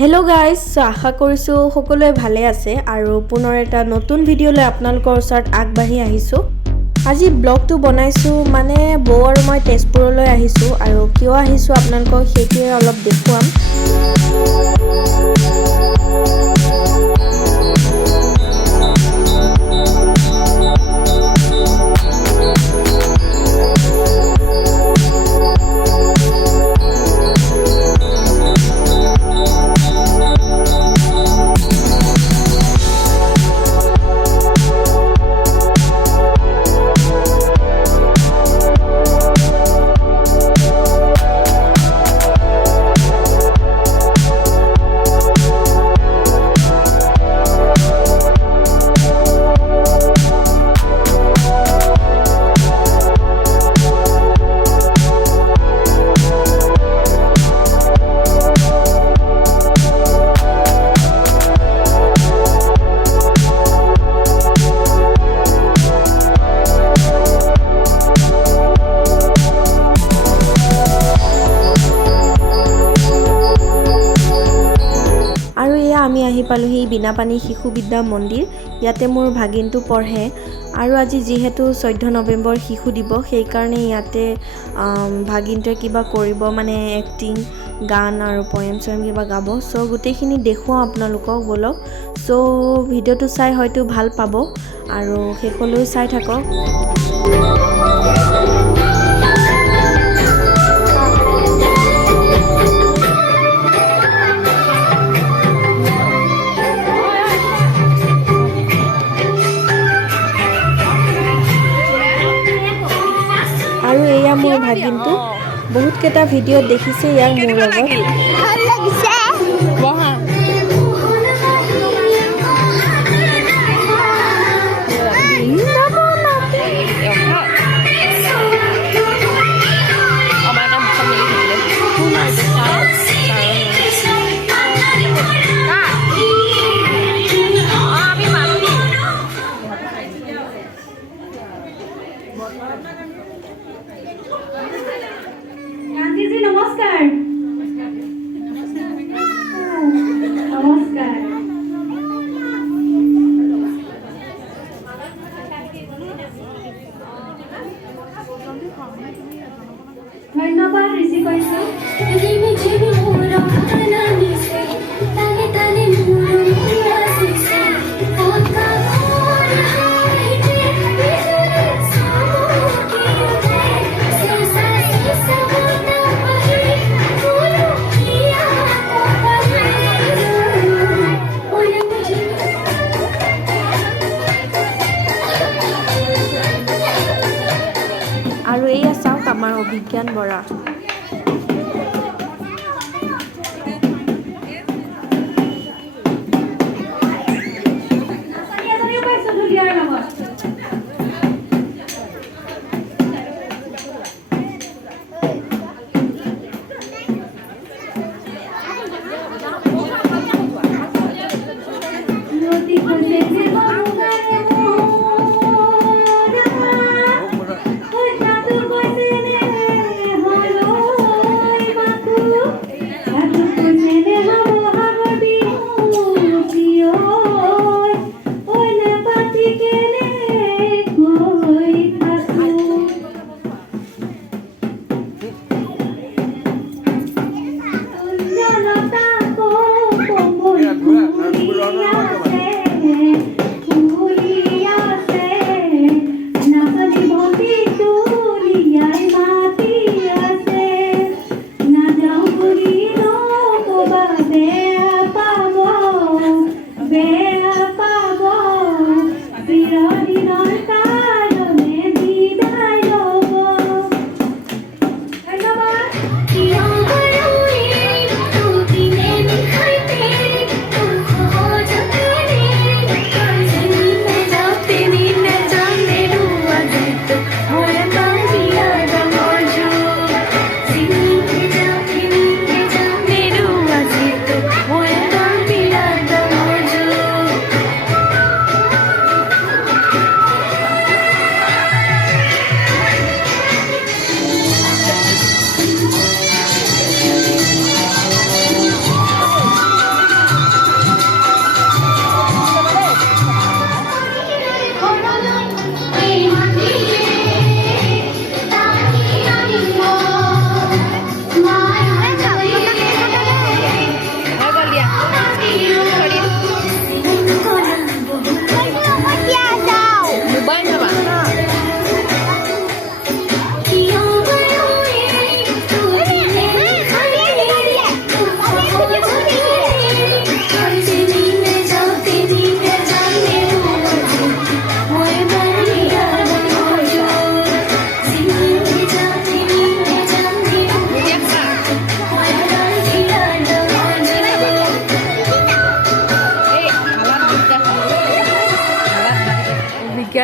Hello' guys, আশা কৰিছোঁ সকলোৱে ভালে আছে আৰু পুনৰ এটা নতুন ভিডিঅ'লৈ আপোনালোকৰ ওচৰত আগবাঢ়ি আহিছোঁ। আজি ব্লগটো বনাইছোঁ মানে বৌ আৰু মই তেজপুৰলৈ আহিছোঁ আৰু কিয় আহিছোঁ আপোনালোকক সেইটোৱে অলপ দেখুৱাম। আমি আহি পালোহি বিনাপানী শিশু বিদ্যা মন্দিৰ। ইয়াতে মোৰ ভাগিনটো পঢ়ে আৰু আজি যিহেতু 14 নৱেম্বৰ শিশু দিৱস, সেইকাৰণে ইয়াতে ভাগিনটোৱে কিবা কৰিব, মানে এক্টিং, গান আৰু পয়েম কিবা গাব। চ' গোটেইখিনি দেখুৱাওঁ আপোনালোকক, ব'লক। চ' ভিডিঅ'টো চাই হয়তো ভাল পাব আৰু শেষলৈ চাই থাকক। আৰু এয়া মোৰ ভাগিনটো, বহুত কেইটা ভিডিঅ'ত দেখিছে ইয়াক মোৰ লগত। গান্ধীজি নমস্কাৰ। নমস্কাৰ। ধন্যবাদ ঋষি কৈছোঁ। আৰু এয়া চাওক আমাৰ অভিজ্ঞান বৰা।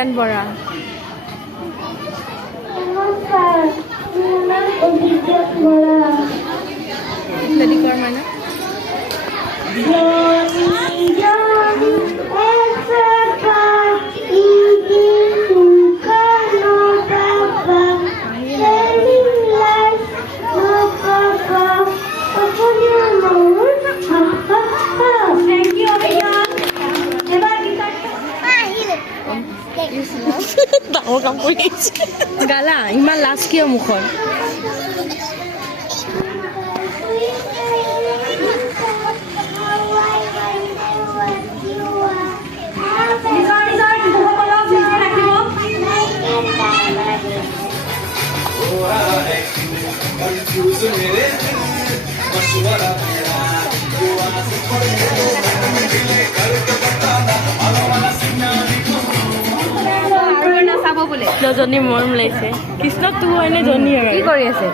অভিজ্ঞান বৰা। নমস্কাৰ, মোৰ নাম অভিজ্ঞান বৰা। লেডিকৰ মানে ডাঙৰ কাম কৰি আহিছে। গালা ইমান লাজ কিয় মুখত? জনী মৰম লাগিছে। কৃষ্ণক তো হয়নে জনী আৰু কি কৰি আছে?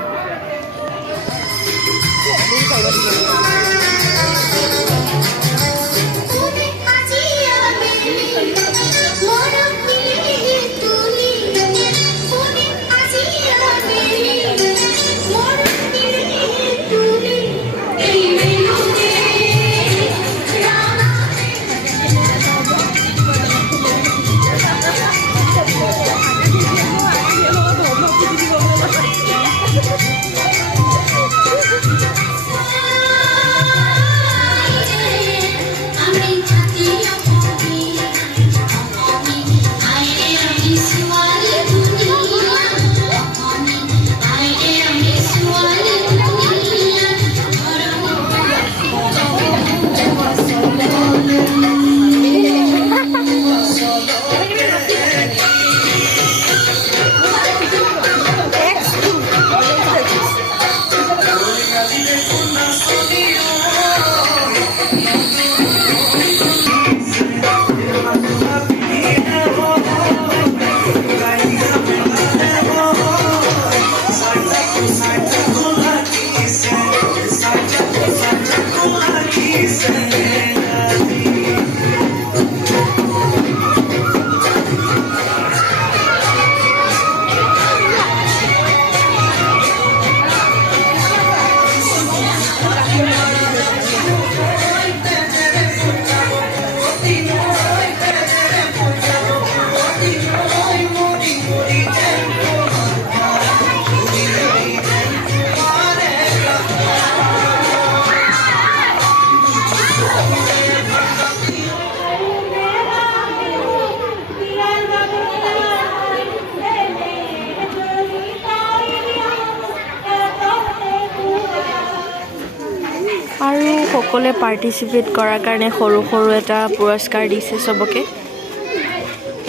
আৰু সকলোৱে পাৰ্টিচিপেট কৰাৰ কাৰণে সৰু সৰু এটা পুৰস্কাৰ দিছে চবকে।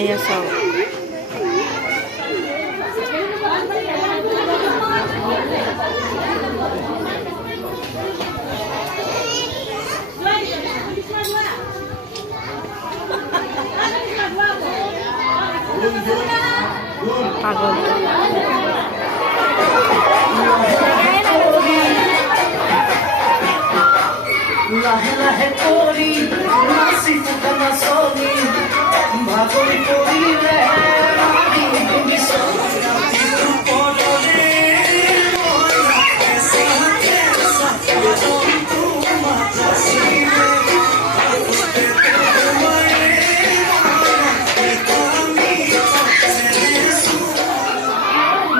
এয়া চাওক। পাগল লাহে লাহে কৰি নাচি ফুটা নাচনি ভাগৰি পৰিলে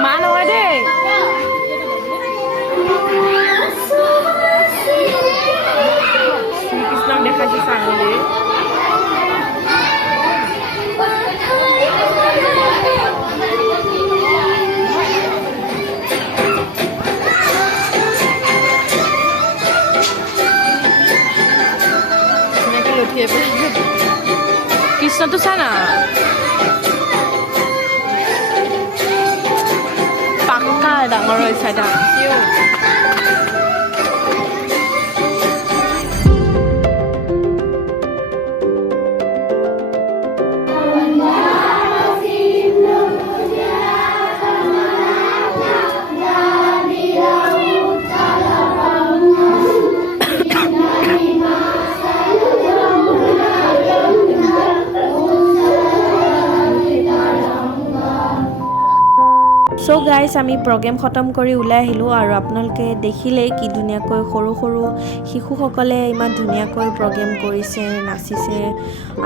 মা নহয় দেই। শ্ৰীকৃষ্ণক দেখাইছে ছাগলী। কৃষ্ণটো চা না পাক্কা ডাঙৰ হৈছে এটা। গাইজ আমি প্ৰগ্ৰেম খতম কৰি ওলাই আহিলোঁ আৰু আপোনালোকে দেখিলেই কি ধুনীয়াকৈ সৰু সৰু শিশুসকলে ইমান ধুনীয়াকৈ প্ৰগ্ৰেম কৰিছে, নাচিছে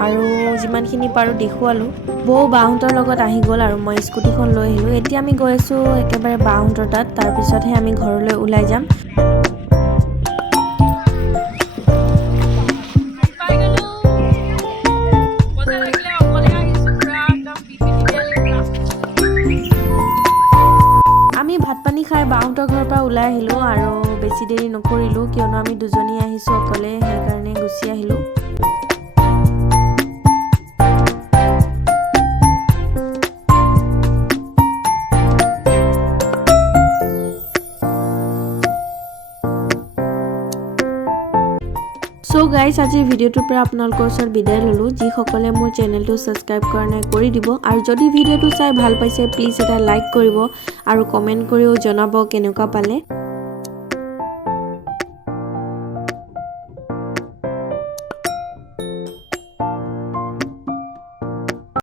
আৰু যিমানখিনি পাৰোঁ দেখুৱালোঁ। বৌ বাহঁতৰ লগত আহি গ'ল আৰু মই স্কুটিখন লৈ আহিলোঁ। এতিয়া আমি গৈ আছোঁ একেবাৰে বাহঁতৰ তাত, তাৰপিছতহে আমি ঘৰলৈ ওলাই যাম। আমি ভাত পানী খাই বাহঁতৰ ঘৰৰ পৰা ওলাই আহিলোঁ আৰু বেছি দেৰি নকৰিলোঁ, কিয়নো আমি দুজনী আহিছোঁ অকলে, সেইকাৰণে গুচি আহিলোঁ। সো গাইজ আজিৰ ভিডিঅ'টোৰ পৰা আপোনালোকৰ ওচৰত বিদায় ল'লোঁ। যিসকলে মোৰ চেনেলটো ছাবস্ক্ৰাইব কৰা নাই কৰি দিব, আৰু যদি ভিডিঅ'টো চাই ভাল পাইছে প্লিজ এটা লাইক কৰিব আৰু কমেণ্ট কৰিও জনাব কেনেকুৱা পালে।